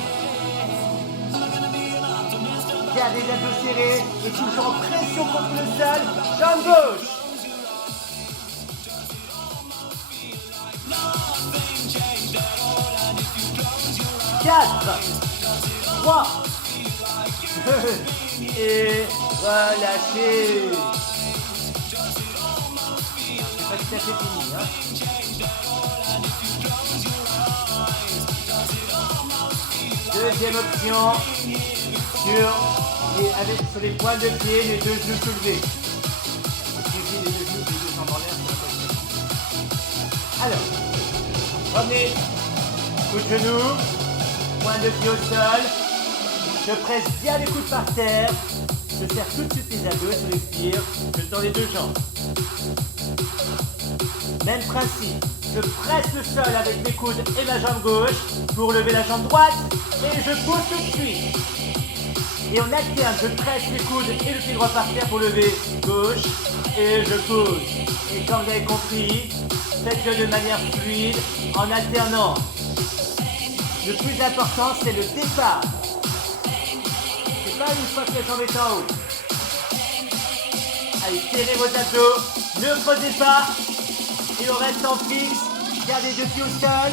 Gardez les abdos serrés et toujours en pression contre le sol. Jambe gauche. 4, 3, 2, et relâchez. C'est pas tout à fait fini, hein. Deuxième option, sur les pointes de pied, les 2 genoux soulevés. Les 2 genoux, les 2 jambes en l'air, c'est la position. Alors, revenez, coup de genou. Point de pied au sol, je presse bien les coudes par terre, je serre tout de suite les abdos, je l'expire, je tends les 2 jambes. Même principe, je presse le sol avec mes coudes et ma jambe gauche pour lever la jambe droite et je pousse tout de suite. Et on alterne, je presse les coudes et le pied droit par terre pour lever gauche et je pose. Et comme vous avez compris, faites-le de manière fluide en alternant. Le plus important, c'est le départ. C'est pas une fois que la jambe est en haut. Allez, serrez vos abdos, ne creusez pas. Et on reste en fixe. Gardez les deux pieds au sol.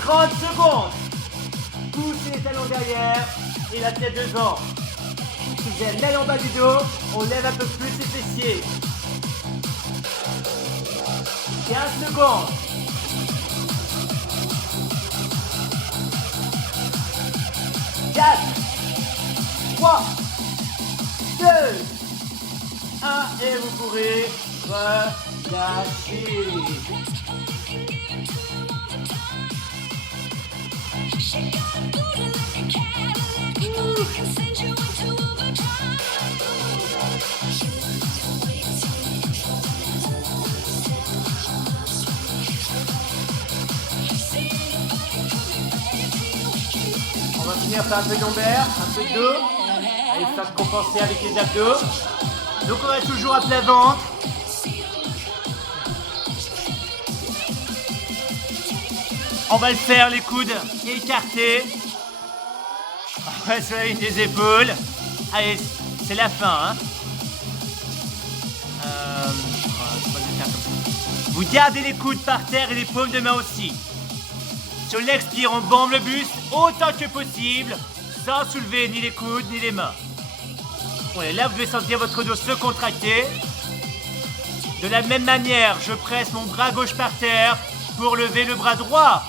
30 secondes. Poussez les talons derrière et la tête devant. Si vous avez l'aile en bas du dos, on lève un peu plus les fessiers. 15 secondes. 4, 3, 2, 1 et vous pourrez relâcher. On va finir par un peu de lombaire, un peu de dos, histoire de compenser avec les abdos. Donc on reste toujours à plat ventre. On va le faire, les coudes écartés. On va sur la ligne des épaules. Allez, c'est la fin. Hein. Vous gardez les coudes par terre et les paumes de main aussi. Sur l'expire, on bombe le buste autant que possible, sans soulever ni les coudes ni les mains. Ouais, là, vous devez sentir votre dos se contracter. De la même manière, je presse mon bras gauche par terre pour lever le bras droit.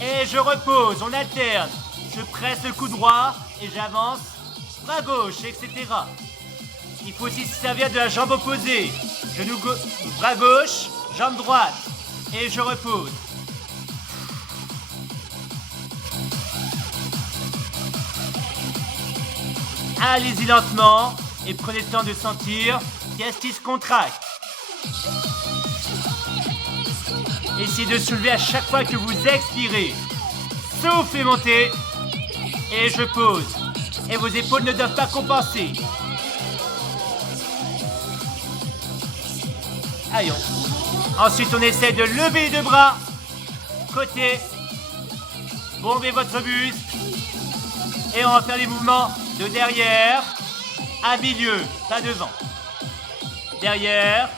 Et je repose, on alterne. Je presse le cou droit et j'avance, bras gauche, etc. Il faut aussi se servir de la jambe opposée. Genou gauche, bras gauche, jambe droite. Et je repose. Allez-y lentement et prenez le temps de sentir qu'est-ce qui se contracte. Essayez de soulever à chaque fois que vous expirez. Soufflez, montez et je pose. Et vos épaules ne doivent pas compenser. Allez, ensuite on essaie de lever les deux bras. Côté. Bombez votre buste. Et on va faire les mouvements de derrière à milieu, pas devant. Derrière,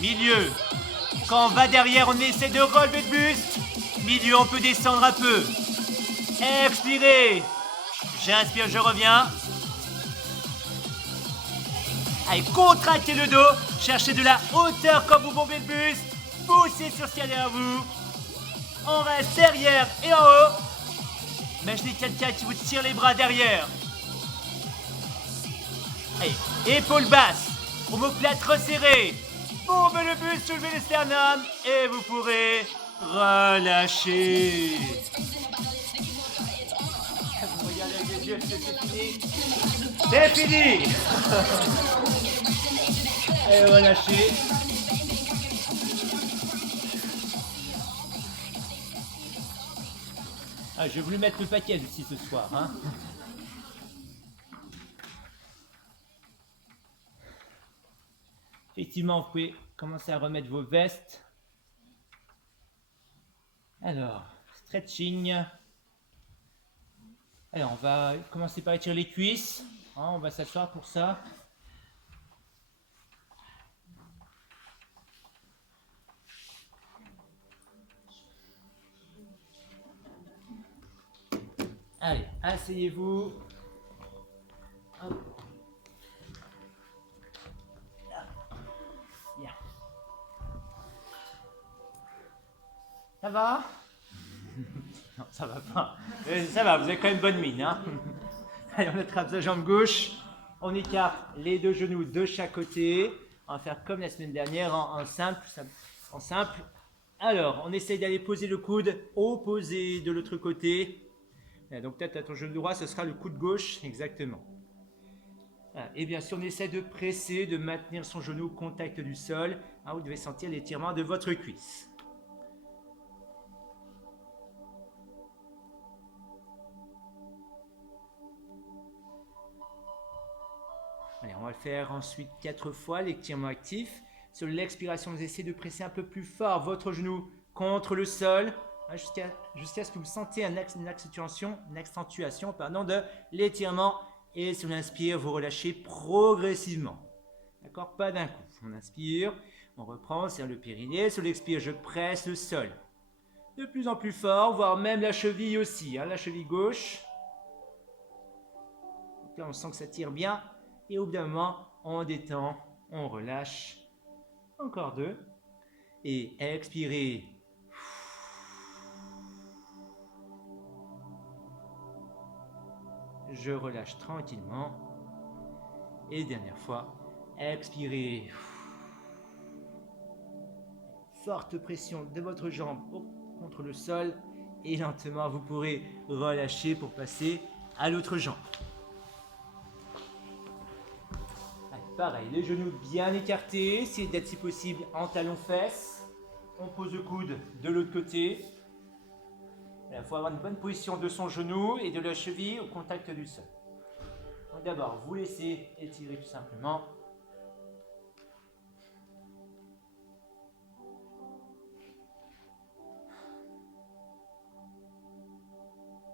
milieu. Quand on va derrière, on essaie de relever le buste. Milieu, on peut descendre un peu. Expirez. J'inspire, je reviens. Allez, contractez le dos. Cherchez de la hauteur quand vous bombez le buste. Poussez sur ce qu'il y a derrière vous. On reste derrière et en haut. Imaginez quelqu'un qui vous tire les bras derrière. Allez, épaules basses, omoplate resserrée. Bombez le buste, soulevez le sternum et vous pourrez relâcher. Vous regardez avec les yeux, c'est fini. C'est fini. Et relâchez. Ah, j'ai voulu mettre le paquet ici ce soir. Hein. Effectivement, vous pouvez commencer à remettre vos vestes. Alors, stretching. Alors, on va commencer par étirer les cuisses. Hein, on va s'asseoir pour ça. Allez, asseyez-vous. Hop. Bien. Ça va? Non, ça va pas. Ça va, vous avez quand même bonne mine. Hein. Allez, on attrape sa jambe gauche. On écarte les deux genoux de chaque côté. On va faire comme la semaine dernière en simple. En simple. Alors, on essaye d'aller poser le coude opposé de l'autre côté. Donc peut-être à ton genou droit, ce sera le coude gauche, exactement. Et bien sûr, on essaie de presser, de maintenir son genou au contact du sol. Vous devez sentir l'étirement de votre cuisse. Allez, on va le faire ensuite 4 fois, l'étirement actif. Sur l'expiration, vous essayez de presser un peu plus fort votre genou contre le sol. Jusqu'à ce que vous sentez une accentuation de l'étirement. Et sur l'inspire, vous relâchez progressivement. D'accord? Pas d'un coup. On inspire, On reprend, on serre le périnée. Sur l'expire, je presse le sol. De plus en plus fort, voire même la cheville aussi, hein, la cheville gauche. Donc là, on sent que ça tire bien. Et au bout d'un moment, on détend, on relâche. Encore 2. Et expirez. Je relâche tranquillement. Et dernière fois, expirez. Forte pression de votre jambe contre le sol. Et lentement, vous pourrez relâcher pour passer à l'autre jambe. Allez, pareil, les genoux bien écartés. Essayez d'être si possible en talons-fesses. On pose le coude de l'autre côté. Il faut avoir une bonne position de son genou et de la cheville au contact du sol. Donc d'abord, vous laissez étirer tout simplement.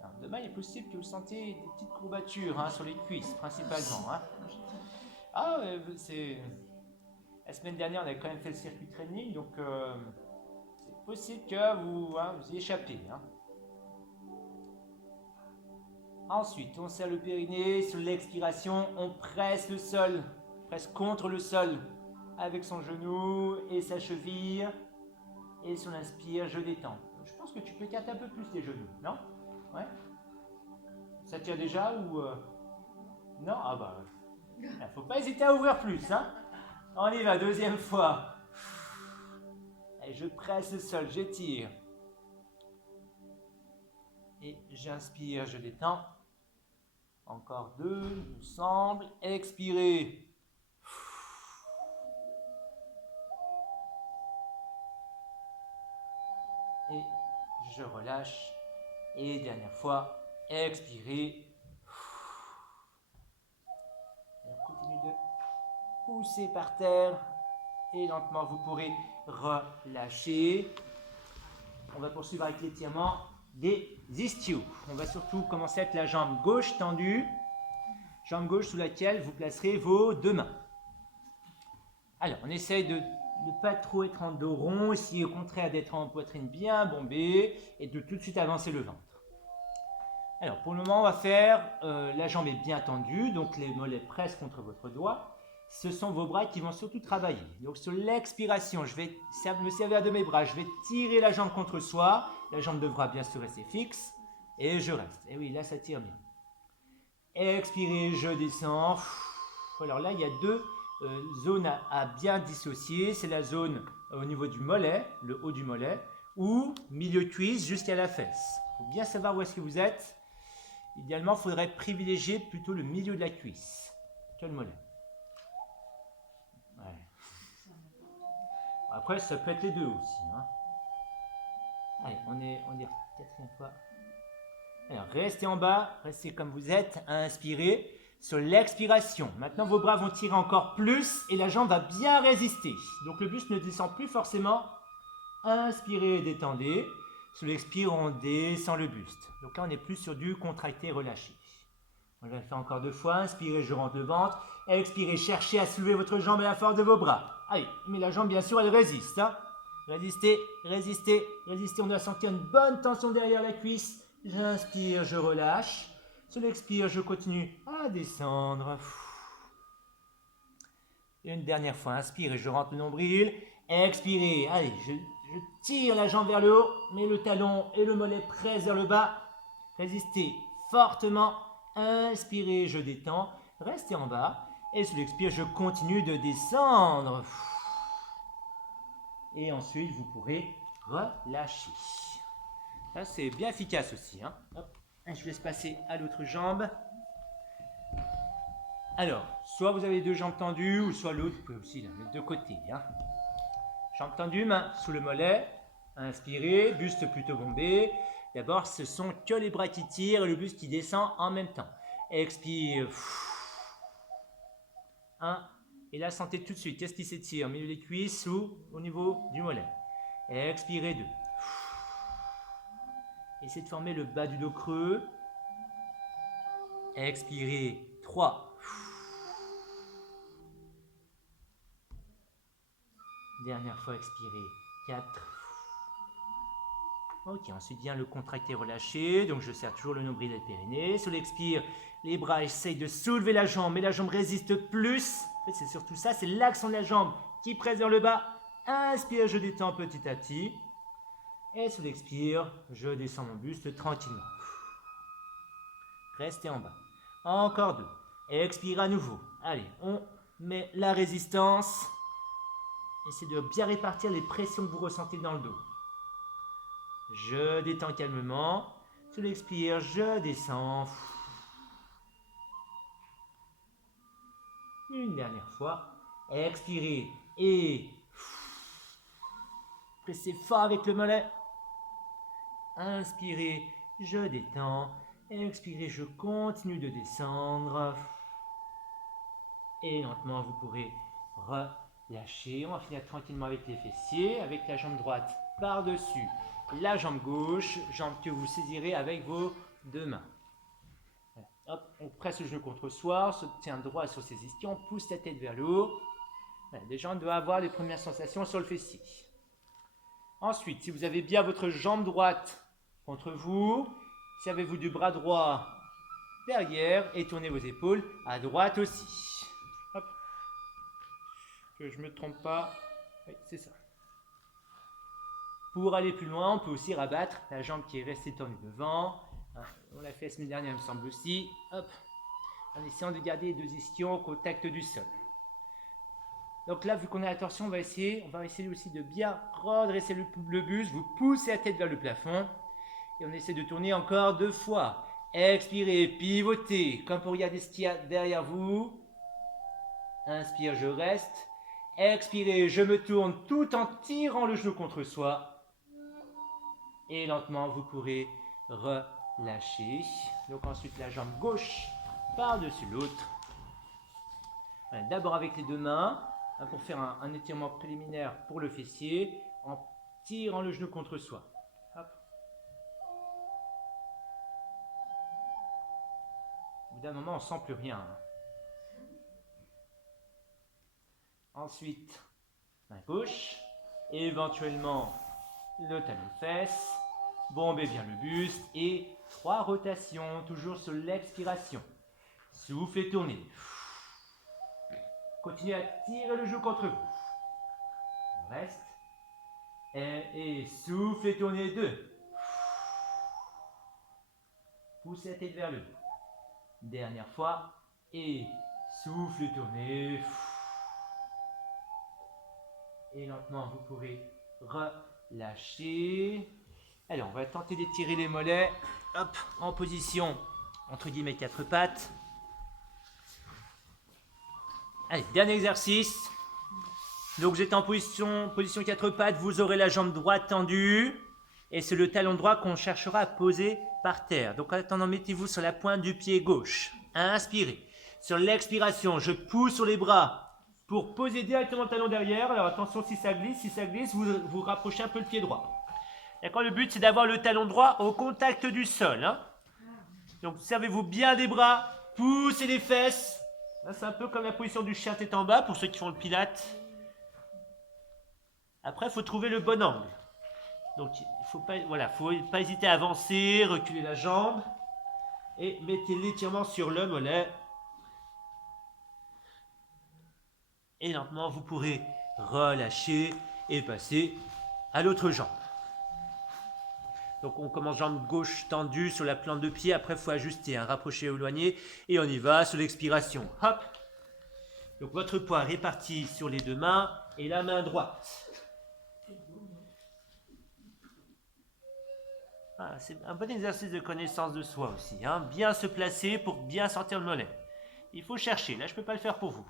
Alors, demain, il est possible que vous sentiez des petites courbatures sur les cuisses principalement. Ah, c'est... La semaine dernière, on avait quand même fait le circuit training, donc c'est possible que vous y échappez. Ensuite, on serre le périnée. Sur l'expiration, on presse le sol, presse contre le sol avec son genou et sa cheville. Et sur l'inspire, je détends. Je pense que tu peux écarter un peu plus les genoux, non? Ouais. Ça tient déjà ou non? Ah bah, il ne faut pas hésiter à ouvrir plus. On y va, deuxième fois. Et je presse le sol, j'étire. Et j'inspire, je détends. Encore 2, il me semble. Expirez. Et je relâche. Et dernière fois, expirez. On continue de pousser par terre. Et lentement, vous pourrez relâcher. On va poursuivre avec l'étirement des ischios. On va surtout commencer avec la jambe gauche tendue. Jambe gauche sous laquelle vous placerez vos 2 mains. Alors, on essaye de ne pas trop être en dos rond, essayer au contraire d'être en poitrine bien bombée et de tout de suite avancer le ventre. Alors, pour le moment, on va faire, la jambe est bien tendue, donc les mollets pressent contre votre doigt. Ce sont vos bras qui vont surtout travailler. Donc, sur l'expiration, je vais me servir de mes bras, je vais tirer la jambe contre soi. La jambe devra bien sûr rester fixe. Et je reste. Et oui, là, ça tire bien. Expirez, je descends. Alors là, il y a 2 zones à bien dissocier. C'est la zone au niveau du mollet, le haut du mollet, ou milieu cuisse jusqu'à la fesse. Il faut bien savoir où est-ce que vous êtes. Idéalement, il faudrait privilégier plutôt le milieu de la cuisse que le mollet. Ouais. Après, ça peut être les deux aussi. Allez, on est 4e fois. Alors, restez en bas, restez comme vous êtes, inspirez. Sur l'expiration, maintenant vos bras vont tirer encore plus et la jambe va bien résister. Donc le buste ne descend plus forcément. Inspirez, détendez. Sur l'expire, on descend le buste. Donc là, on est plus sur du contracté, relâché. On va le faire encore 2 fois. Inspirez, je rentre le ventre. Expirez, cherchez à soulever votre jambe à la force de vos bras. Allez, mais la jambe, bien sûr, elle résiste. Résistez, résistez, résistez. On doit sentir une bonne tension derrière la cuisse. J'inspire, je relâche. Sur l'expire, je continue à descendre. Une dernière fois, inspirez, je rentre le nombril. Expirez, allez, je tire la jambe vers le haut, mais le talon et le mollet pressent vers le bas. Résistez fortement. Inspirez, je détends. Restez en bas. Et sur l'expire, je continue de descendre. Et ensuite, vous pourrez relâcher. Ça, c'est bien efficace aussi. Hop. Je laisse passer à l'autre jambe. Alors, soit vous avez les 2 jambes tendues, ou soit l'autre, vous pouvez aussi la mettre de côté. Jambes tendues, main sous le mollet. Inspirez, buste plutôt bombé. D'abord, ce sont que les bras qui tirent et le buste qui descend en même temps. Expire. 1. Et là, sentez tout de suite. Qu'est-ce qui s'étire? Au milieu des cuisses ou au niveau du mollet. Expirez 2. Essayez de former le bas du dos creux. Expirez 3. Dernière fois, expirez. 4. Ok, ensuite vient le contracté relâché. Donc je serre toujours le nombril et le périnée. Sur l'expire, les bras essayent de soulever la jambe, mais la jambe résiste plus. En fait, c'est surtout ça, c'est l'action de la jambe qui presse vers le bas. Inspire, je détends petit à petit. Et sur l'expire, je descends mon buste tranquillement. Restez en bas. Encore 2. Expire à nouveau. Allez, on met la résistance. Essayez de bien répartir les pressions que vous ressentez dans le dos. Je détends calmement. Sur l'expire, je descends. Une dernière fois. Expirez et pressez fort avec le mollet. Inspirez, je détends. Expirez, je continue de descendre. Et lentement, vous pourrez relâcher. On va finir tranquillement avec les fessiers, avec la jambe droite par-dessus la jambe gauche, jambe que vous saisirez avec vos 2 mains. Hop, on presse le genou contre soi, on se tient droit sur ses ischions, on pousse la tête vers le haut. Déjà, on doit avoir les premières sensations sur le fessier. Ensuite, si vous avez bien votre jambe droite contre vous, servez-vous du bras droit derrière et tournez vos épaules à droite aussi. Hop. Que je ne me trompe pas. Oui, c'est ça. Pour aller plus loin, on peut aussi rabattre la jambe qui est restée tendue devant. On l'a fait la semaine dernière, il me semble aussi. Hop. En essayant de garder les 2 ischions au contact du sol. Donc là, vu qu'on a la torsion, on va essayer aussi de bien redresser le buste. Vous poussez la tête vers le plafond. Et on essaie de tourner encore 2 fois. Expirez, pivotez, comme pour regarder ce qu'il y a derrière vous. Inspire, je reste. Expirez, je me tourne tout en tirant le genou contre soi. Et lentement, vous pourrez relâcher. Donc ensuite, la jambe gauche par-dessus l'autre. Voilà, d'abord avec les 2 mains, pour faire un étirement préliminaire pour le fessier, en tirant le genou contre soi. Hop. Au bout d'un moment, on ne sent plus rien. Ensuite, main gauche, éventuellement le talon de fesse, bombez bien le buste et 3 rotations, toujours sur l'expiration. Souffle et tournez. Continuez à tirer le genou contre vous. Reste. Et souffle et tournez 2. Poussez la tête vers le haut. Dernière fois. Et souffle et tournez. Et lentement, vous pourrez relâcher. Alors, on va tenter d'étirer les mollets. Hop, en position, entre guillemets, 4 pattes. Allez, dernier exercice. Donc, vous êtes en position 4 pattes. Vous aurez la jambe droite tendue. Et c'est le talon droit qu'on cherchera à poser par terre. Donc, en attendant, mettez-vous sur la pointe du pied gauche. Inspirez. Sur l'expiration, je pousse sur les bras pour poser directement le talon derrière. Alors attention, si ça glisse, vous rapprochez un peu le pied droit. D'accord, le but c'est d'avoir le talon droit au contact du sol. Hein. Donc servez-vous bien des bras, poussez les fesses. C'est un peu comme la position du chien tête en bas pour ceux qui font le pilate. Après, il faut trouver le bon angle. Donc il ne faut pas hésiter à avancer, reculer la jambe et mettez l'étirement sur le mollet. Et lentement, vous pourrez relâcher et passer à l'autre jambe. Donc, on commence jambe gauche tendue sur la plante de pied. Après, il faut ajuster, rapprocher ou éloigner. Et on y va sur l'expiration. Hop. Donc, votre poids réparti sur les 2 mains et la main droite. Ah, c'est un bon exercice de connaissance de soi aussi. Hein. Bien se placer pour bien sortir le mollet. Il faut chercher. Là, je ne peux pas le faire pour vous.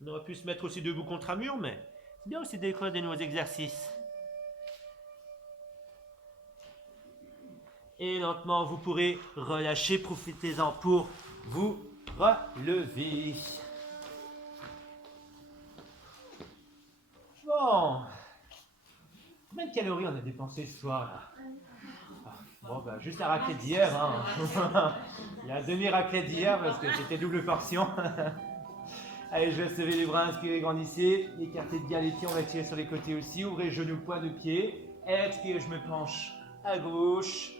On aurait pu se mettre aussi debout contre un mur, mais c'est bien aussi de découvrir des nouveaux exercices. Et lentement, vous pourrez relâcher, profitez-en pour vous relever. Bon. Combien de calories on a dépensé ce soir là? Bon, bah, juste la raclette d'hier. Hein. Il y a un demi-raclette d'hier parce que c'était double portion. Allez, je laisse lever les bras, inspirez, grandissez. Écartez bien les pieds, on va tirer sur les côtés aussi. Ouvrez genoux, points de pied. Expire, je me penche à gauche.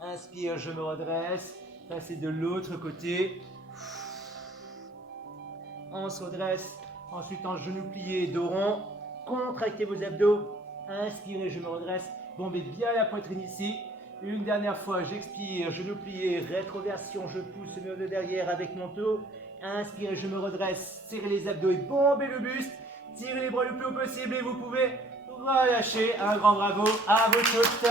Inspire, je me redresse. Passez de l'autre côté. On se redresse. Ensuite, en genoux pliés, dos rond. Contractez vos abdos. Inspirez, je me redresse. Bombez bien la poitrine ici. Une dernière fois, j'expire, genoux pliés, rétroversion, je pousse le de derrière avec mon dos. Inspirez, je me redresse, serrez les abdos et bombez le buste. Tirez les bras le plus haut possible et vous pouvez relâcher. Un grand bravo à vos côtes.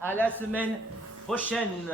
À la semaine prochaine.